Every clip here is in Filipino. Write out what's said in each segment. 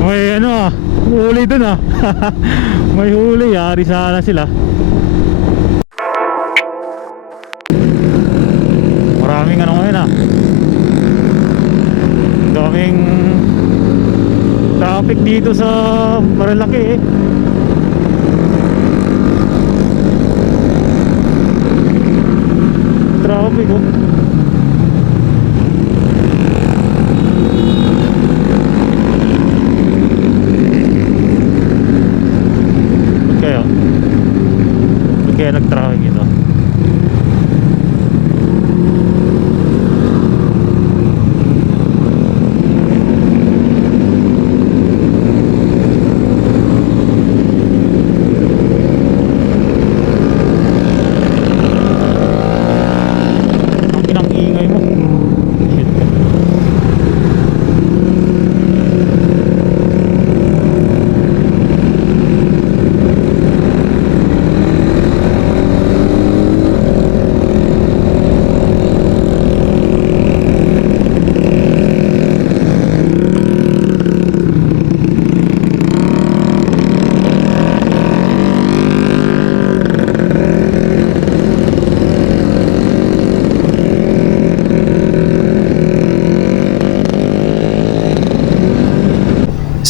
May ano huli dun May huli, yari sana sila. Maraming ano ngayon daming traffic dito sa Marilaki Traffic Ba't kaya nag-traffic ito?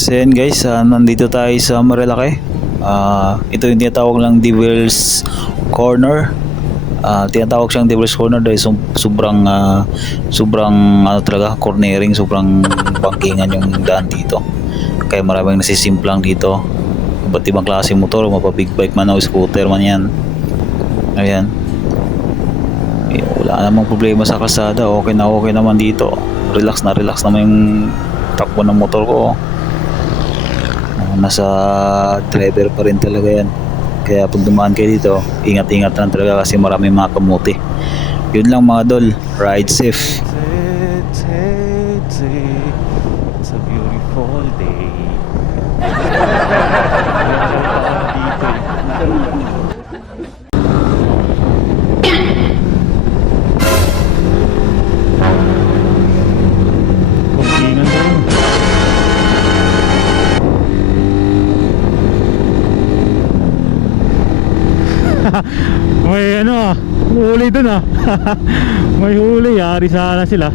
So yan guys, nandito tayo sa Marilaki. Ito yung tinatawag lang Devil's Corner. Tinatawag siyang Devil's Corner dahil sobrang ano talaga, cornering, sobrang bangkingan yung daan dito. Kaya maraming nasisimplang dito. Iba't ibang klase motor, mapa big bike man o scooter man yan. Ayan. Wala namang problema sa kalsada, okay naman dito. Relax naman yung takbo ng motor ko. Nasa driver pa rin talaga yan. Kaya pag dumaan kayo dito, ingat-ingat lang talaga kasi maraming mga kamuti. Yun lang mga dol, ride safe. It's a beautiful day. May ano huli dun May huli, yari sana sila.